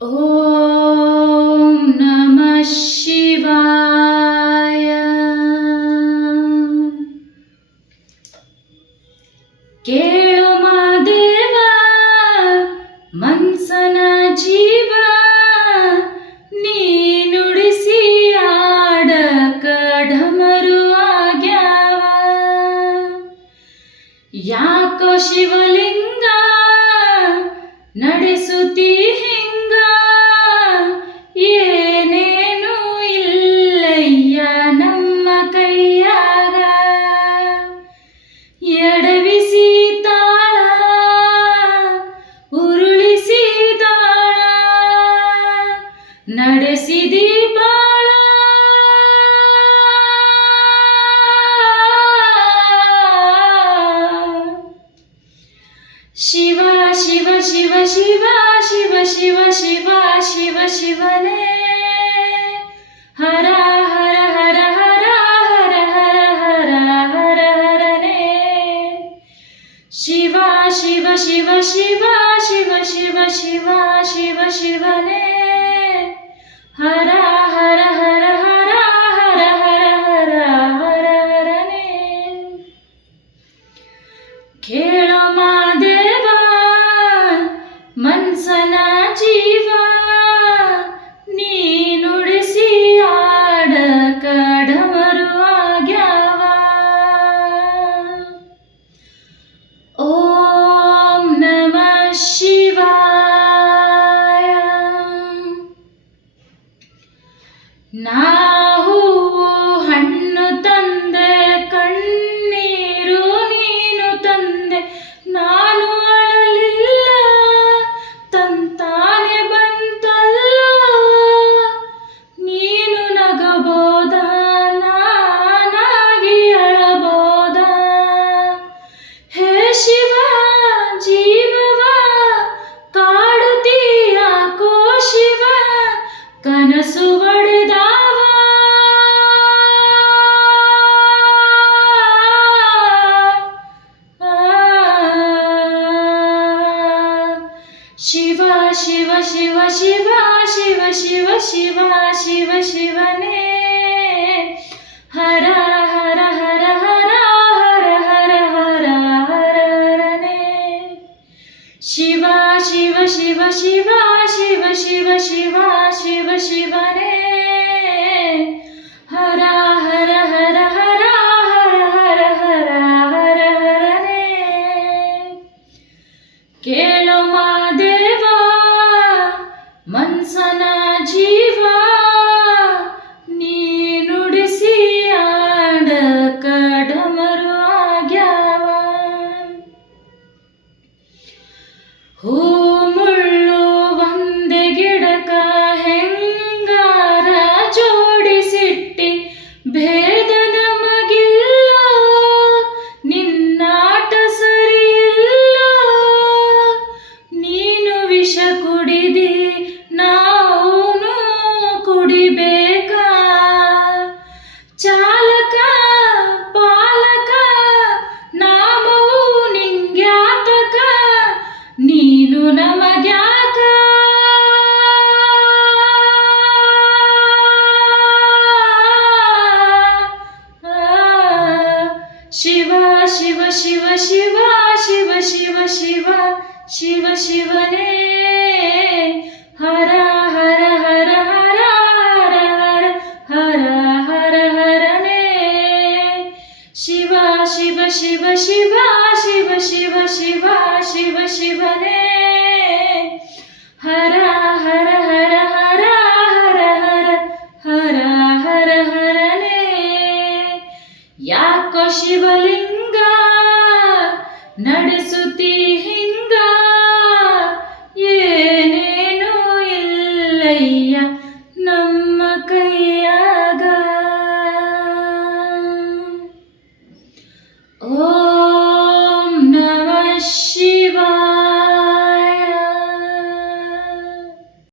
ಓಂ ನಮಃ ಶಿವಾಯ. ಕೇಳು ಮಾದೇವ ಮನ್ಸನ ಜೀವ, ನೀ ನುಡಿಸಿ ಆಡಕ ಢಮರು ಆಗ್ಯಾವ. ಯಾಕೋ ಶಿವಲಿಂಗ ನಡೆಸುತ್ತಿ ಹಿಂಗ, ಏನೇನು ಇಲ್ಲಯ್ಯ ನಮ್ಮ ಕೈಯಾಗ. ಎಡವಿಸಿ ತಾಳ ಉರುಳಿಸಿ ತಾಳ ನಡೆಸಿದಿ ಬಾಳ. ಶಿವ ಶಿವ ಶಿವ ಶಿವ ಶಿವ ಶಿವ ಶಿವ ಶಿವ ಶಿವನೇ, ಹರ ಹರ ಹರ ಹರ ಹರ ಹರ ಹರ ಹರ ಹರನೇ. ಶಿವ ಶಿವ ಶಿವ ಶಿವ ಶಿವ ಶಿವ ಶಿವ ಶಿವ ಶಿವನೇ, ಹರ ಹರ ಹರ ಹರ ಹರ ಹರ ಹರ ಹರ ಹರನೇ. ಕೇಳೋ ಮಾದೇವ ಮನ್ಸನ ಜೀವ, ನೀ ನುಡಿಸಿ ಆಡಕ ಢಮರು ಆಗ್ಯಾವ. ಓಂ ನಮಃ ಶಿವಾಯ. ನಾ ಹೂವು ಹಣ್ಣು ತಂದೆ, ಕಣ್ಣೀರು ನೀನು ತಂದೆ, ನಾನು ಅಳಲಿಲ್ಲ ತಂತಾನೆ ಬಂತಲ್ಲೋ. ನೀನು ನಗಬೋದ ನಾನಾಗಿ ಅಳಬೋದ. ಹೇ ಶಿವ ಜೀವವ ಕಾಡುತ್ತೀಯಾಕೋ ಶಿವ, ಕನಸು ಒಡೆದಾವ. ಶಿವ ಶಿವ ಶಿವ ಶಿವ ಶಿವ ಶಿವ ಶಿವ ಶಿವ ಶಿವನೇ, ಹರ ಹರ ಹರ ಹರ ಹರ ಹರ ಹರ ಹರ ಹರನೇ. ಶಿವ ಶಿವ ಶಿವ ಶಿವ ಶಿವ ಶಿವ ಶಿವ ಶಿವ ಶಿವನೇ, ಹರ ಹರ ಹರ ಹರ ಹರ ಹರ ಹರ ಹರ ಹರನೇ. ಕೇಳೋ ಮಾದೇವ ಮನ್ಸನ ಜೀವ, ನೀ ನುಡಿಸಿ ಆಡಕ ಢಮರು ಆಗ್ಯಾವ. ಹೂ ಮುಳ್ಳು ಒಂದೇ ಗಿಡಕ ಹೆಂಗಾರ ಜೋಡಿಸಿಟ್ಟಿ, ಭೇದ ನಮಗಿಲ್ಲ ನಿನ್ನಾಟ ಸರಿಯಿಲ್ಲ. ನೀನು ವಿಷ ಕುಡಿದಿ ನಾವೂನು ಕುಡಿಬೇಕ, ಚಾಲಕ ಪಾಲಕ ನಾಮವು ನಿಂಗ್ಯಾತಕ, ನೀನು ನಮಗ್ಯಾಕ. ಶಿವ ಶಿವ ಶಿವ ಶಿವ ಶಿವ ಶಿವ ಶಿವ ಶಿವ ಶಿವನೇ, ಹರ ಹರ ಹರ ಹರ ಹರ ಹರ ಹರ ಹರ ಹರನೇ. ಶಿವ ಶಿವ ಶಿವ ಶಿವ ಶಿವ ಶಿವ ಶಿವ ಶಿವ ಶಿವನೇ, ಹರ ಹರ ಹರ ಹರ ಹರ ಹರ ಹರ ಹರ ಹರನೇ. ಯಾಕೋ ಶಿವಲಿಂಗ ನಡೆಸುತ್ತಿ ಹಿಂಗ,